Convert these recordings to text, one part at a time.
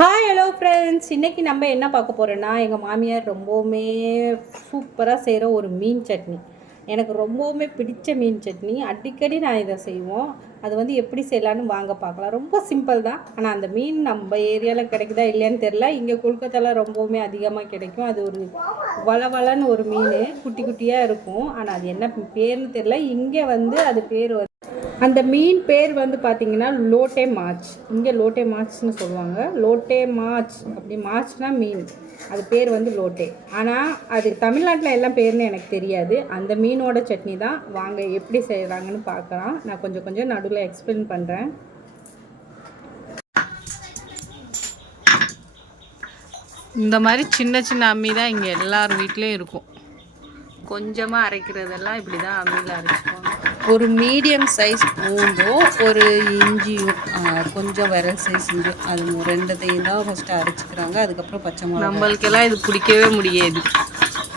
Hi hello friends இன்றைக்கி நம்ம என்ன பார்க்க போகிறோன்னா எங்கள் மாமியார் ரொம்பவுமே சூப்பராக செய்கிற ஒரு மீன் சட்னி. எனக்கு ரொம்பவுமே பிடிச்ச மீன் சட்னி. அடிக்கடி நான் இதை செய்வோம். அது வந்து எப்படி செய்யலான்னு வாங்க பார்க்கலாம். ரொம்ப சிம்பிள் தான். ஆனால் அந்த மீன் நம்ம ஏரியாவில் கிடைக்குதா இல்லையான்னு தெரில இங்கே கொல்கத்தாவில் ரொம்பவுமே அதிகமாக கிடைக்கும். அது ஒரு வளவளன்னு ஒரு மீன். குட்டி குட்டியாக இருக்கும். ஆனால் அது என்ன பேர்னு தெரில இங்கே வந்து அது பேர் வந்து அந்த மீன் பேர் வந்து பார்த்தீங்கன்னா லோட்டே மார்ச் இங்கே லோட்டே மார்ச்னு சொல்லுவாங்க. லோட்டே மார்ச் அப்படி மார்ச்னா மீன். அது பேர் வந்து லோட்டே. ஆனால் அது தமிழ்நாட்டில் எல்லாம் பேர்னு எனக்கு தெரியாது. அந்த மீனோட சட்னி தான் வாங்க எப்படி செய்கிறாங்கன்னு பார்க்கலாம். நான் கொஞ்சம் கொஞ்சம் நடுவில் எக்ஸ்பிளைன் பண்ணுறேன் இந்த மாதிரி சின்ன சின்ன அம்மி தான் இங்கே எல்லார் வீட்லேயும் இருக்கும். கொஞ்சமாக அரைக்கிறதெல்லாம் இப்படி தான் அம்மியில் அரைச்சிக்குவாங்க. ஒரு மீடியம் சைஸ் பூண்டும் ஒரு இஞ்சியும் கொஞ்சம் விரல் சைஸ் இஞ்சி அது ரெண்டத்தையும் தான் ஃபஸ்ட்டு அரைச்சிக்கிறாங்க. அதுக்கப்புறம் பச்சை மிளகா நம்மளுக்கெல்லாம் இது பிடிக்கவே முடியாது.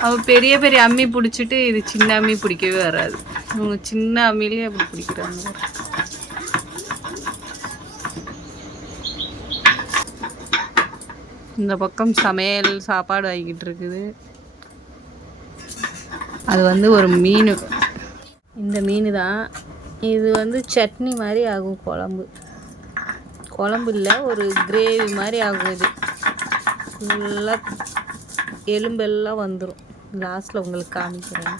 அவள் பெரிய பெரிய அம்மி பிடிச்சிட்டு இது சின்ன அம்மி பிடிக்கவே வராது. இவங்க சின்ன அம்மிலேயே அப்படி பிடிக்கிறாங்க. இந்த பக்கம் சமையல் சாப்பாடு ஆகிக்கிட்டு இருக்குது. அது வந்து ஒரு மீன். இந்த மீன் தான் இது வந்து சட்னி மாதிரி ஆகும் குழம்பு. குழம்பு இல்லை ஒரு கிரேவி மாதிரி ஆகும் இது. ஃபுல்லாக எலும்பெல்லாம் வந்துடும் லாஸ்ட்டில் உங்களுக்கு காமிக்கிறேன்.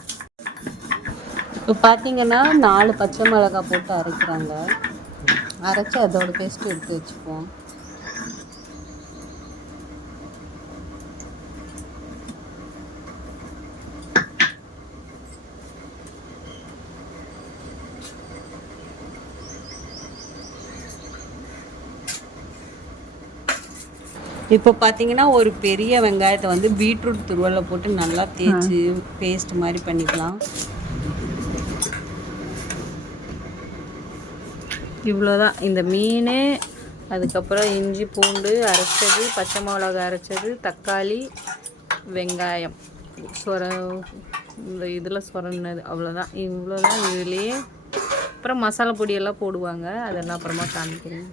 இப்போ பார்த்தீங்கன்னா நாலு பச்சை மிளகாய் போட்டு அரைக்கிறாங்க. அரைச்சி அதோட பேஸ்ட் எடுத்து வச்சுப்போம். இப்போ பார்த்தீங்கன்னா ஒரு பெரிய வெங்காயத்தை வந்து பீட்ரூட் துருவலை போட்டு நல்லா தேய்ச்சி பேஸ்ட் மாதிரி பண்ணிக்கலாம். இவ்வளோதான். இந்த மீன் அதுக்கப்புறம் இஞ்சி பூண்டு அரைச்சது பச்சை மிளகா அரைச்சது தக்காளி வெங்காயம். சொர இந்த இதில் சொரனது அவ்வளோதான். இவ்வளோதான். இதுலேயே அப்புறம் மசாலா பொடியெல்லாம் போடுவாங்க. அதெல்லாம் அப்புறமா காமிக்கிறேன்.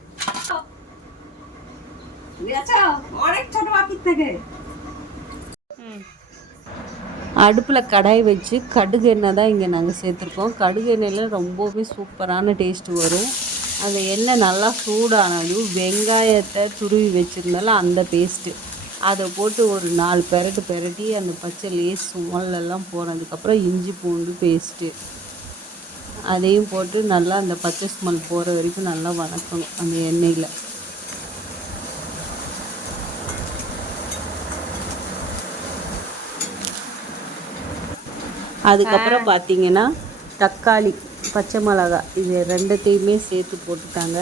அடுப்பில் கடாய் வச்சு கடுகு எண்ணெய் தான் இங்கே நாங்கள் சேர்த்துருக்கோம். கடுகு எண்ணெயில் ரொம்பவே சூப்பரான டேஸ்ட் வரும். அந்த எண்ணெய் நல்லா சூடானதும் வெங்காயத்தை துருவி வச்சுருந்தாலும் அந்த பேஸ்ட்டு அதை போட்டு ஒரு நாலு பெரட்டு பெரட்டி அந்த பச்சை லேஸ் சுமல்லாம் போனதுக்கப்புறம் இஞ்சி பூண்டு பேஸ்ட்டு அதையும் போட்டு நல்லா அந்த பச்சை ஸ்மெல் போகிற வரைக்கும் நல்லா வணக்கணும் அந்த எண்ணெயில். அதுக்கப்புறம் பார்த்தீங்கன்னா தக்காளி பச்சை மிளகா இது ரெண்டுத்தையுமே சேர்த்து போட்டுட்டாங்க.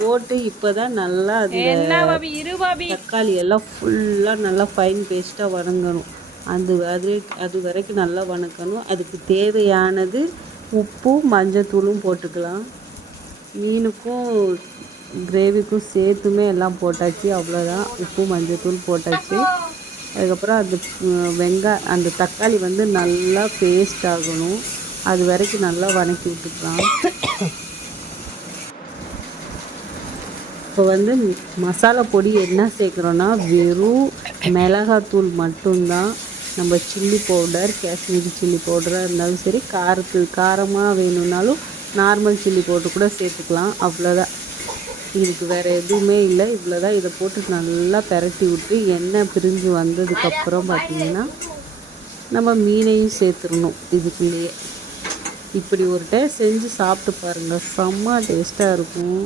போட்டு இப்போ தான் நல்லா அது தக்காளி எல்லாம் ஃபுல்லாக நல்லா ஃபைன் பேஸ்ட்டாக வதங்கணும் அந்த அது அது வரைக்கும் நல்லா வதக்கணும் அதுக்கு தேவையானது உப்பும் மஞ்சத்தூளும் போட்டுக்கலாம். மீனுக்கும் கிரேவிக்கும் சேர்த்துமே எல்லாம் போட்டாச்சு. அவ்வளோதான் உப்பு மஞ்சத்தூள் போட்டாச்சு. அதுக்கப்புறம் அந்த வெங்காய அந்த தக்காளி வந்து நல்லா பேஸ்ட் ஆகணும். அது வரைக்கும் நல்லா வதக்கி விட்டுக்கலாம். இப்போ வந்து மசாலா பொடி என்ன சேர்க்குறோன்னா வெறும் மிளகாத்தூள் மட்டும்தான். நம்ம சில்லி பவுடர் காஷ்மீரி சில்லி பவுடராக இருந்தாலும் சரி காரத்து காரமாக வேணும்னாலும் நார்மல் சில்லி பவுடர் கூட சேர்த்துக்கலாம். அவ்வளோதான் இதுக்கு வேறு எதுவுமே இல்லை. இவ்வளோ தான் இதை போட்டு நல்லா பெரட்டி விட்டு எண்ணெய் பிரிஞ்சு வந்ததுக்கப்புறம் பார்த்தீங்கன்னா நம்ம மீனையும் சேர்த்துடணும் இதுக்குள்ளேயே. இப்படி ஒரு டைம் செஞ்சு சாப்பிட்டு பாருங்கள் செம்ம டேஸ்ட்டாக இருக்கும்.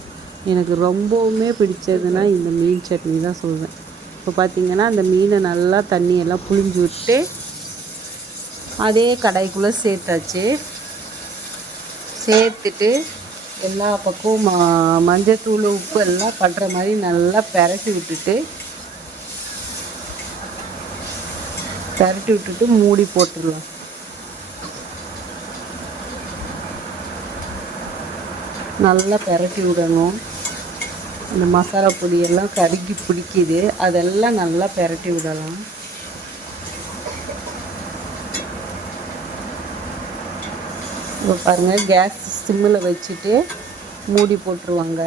எனக்கு ரொம்பவுமே பிடிச்சதுன்னா இந்த மீன் சட்னி தான் சொல்வேன். இப்போ பார்த்திங்கன்னா அந்த மீனை நல்லா தண்ணியெல்லாம் புளிஞ்சு விட்டு அதே கடைக்குள்ளே சேர்த்தாச்சு. சேர்த்துட்டு எல்லா பக்கமும் ம மஞ்சத்தூள் உப்பு எல்லாம் படுற மாதிரி நல்லா பெரட்டி விட்டுட்டு பெரட்டி விட்டுட்டு மூடி போட்டுடலாம். நல்லா பெரட்டி விடணும். இந்த மசாலா பொடியெல்லாம் கருகி பிடிக்குது. அதெல்லாம் நல்லா பெரட்டி விடலாம். இப்போ பாருங்கள் கேஸ் சிம்மில் வச்சுட்டு மூடி போட்டுருவாங்க.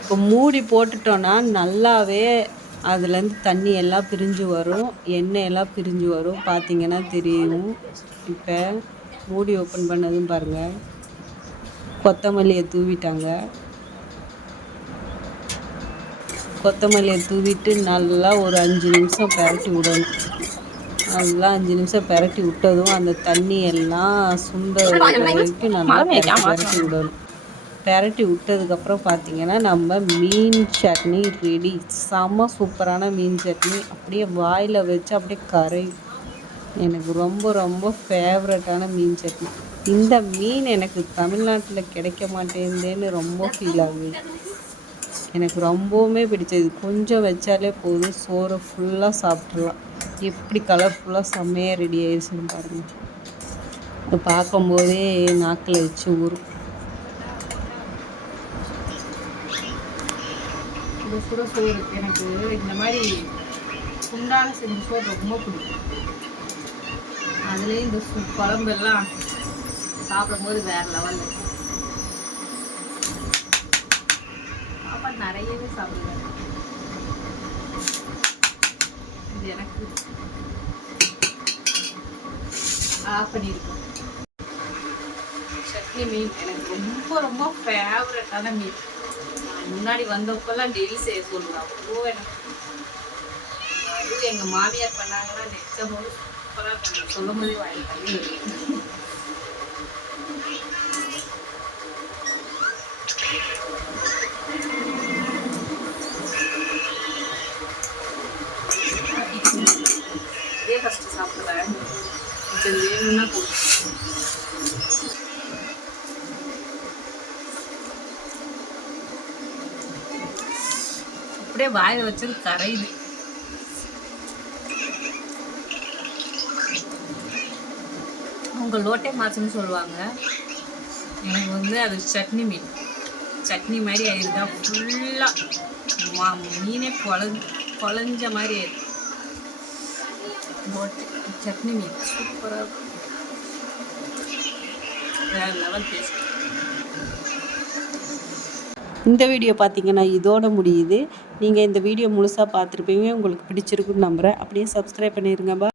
இப்போ மூடி போட்டுட்டோன்னா நல்லாவே அதுலேருந்து தண்ணி எல்லாம் பிரிஞ்சு வரும். எண்ணெய் எல்லாம் பிரிஞ்சு வரும். பார்த்திங்கன்னா தெரியும். இப்போ மூடி ஓப்பன் பண்ணதும் பாருங்கள் கொத்தமல்லியை தூவிட்டாங்க. கொத்தமல்லியை தூவிட்டு நல்லா ஒரு அஞ்சு நிமிஷம் பிரட்டி விடணும். நல்லா அஞ்சு நிமிஷம் பிரட்டி விட்டதும் அந்த தண்ணி எல்லாம் சுண்ட வரைக்கும் நல்லா பிரட்டி விடணும். பிரட்டி விட்டதுக்கப்புறம் பார்த்தீங்கன்னா நம்ம மீன் சட்னி ரெடி செம்ம சூப்பரான மீன் சட்னி. அப்படியே வாயில் வச்சு அப்படியே கரையும் எனக்கு ரொம்ப ரொம்ப ஃபேவரட்டான மீன் சட்னி. இந்த மீன் எனக்கு தமிழ்நாட்டில் கிடைக்க மாட்டேங்குதேன்னு ரொம்ப ஃபீல் ஆகுது. எனக்கு ரொம்பவுமே பிடிச்சது. கொஞ்சம் வச்சாலே போதும். சோறை ஃபுல்லாக சாப்பிட்றலாம் எப்படி கலர்ஃபுல்லாக செம்மையாக ரெடி ஆயிடுச்சுன்னு பாருங்கள் அது பார்க்கும்போதே நாக்கில் வச்சு ஊறும். சுட சோறு. எனக்கு இந்த மாதிரி குண்டான செஞ்ச சோறு ரொம்ப பிடிக்கும். அதுலேயும் இந்த குழம்பெல்லாம் சாப்பிடும்போது வேற லெவலில் சாப்பாடு நிறையவே சாப்பிடுவேன். இது எனக்கு ஆஃப் பண்ணியிருக்கோம். சட்னி மீன் எனக்கு ரொம்ப ரொம்ப ஃபேவரட்டான மீன். முன்னாடி வந்தப்பெல்லாம் டெய்லி செய்ய சொல்லுவேன். அவ்வளோ எனக்கு அதுவும் எங்கள் மாமியார் பண்ணாங்கன்னா நிச்சயமாக சூப்பராக சொல்லும் போதே வாங்கி பண்ணி இதே ஃபஸ்ட்டு சாப்பிடுவேன் கொஞ்சம் வேணும்னா அப்படியே வாயில் வச்சது கரையுது. அவங்க லோட்டே மாச்சுன்னு சொல்லுவாங்க. எனக்கு வந்து அது சட்னி மீன். சட்னி மாதிரி ஆயிடுதா ஃபுல்லாக மீனே குழஞ்ச குழஞ்ச மாதிரி ஆயிடுது லோட்டை சட்னி மீன் சூப்பராக வேறு லெவல் டேஸ்ட் இந்த வீடியோ பார்த்தீங்கன்னா இதோட முடியுது. நீங்கள் இந்த வீடியோ முழுசாக பார்த்துருப்பீங்க உங்களுக்கு பிடிச்சிருக்குன்னு நம்புகிறேன் அப்படியே சப்ஸ்கிரைப் பண்ணிடுங்க பா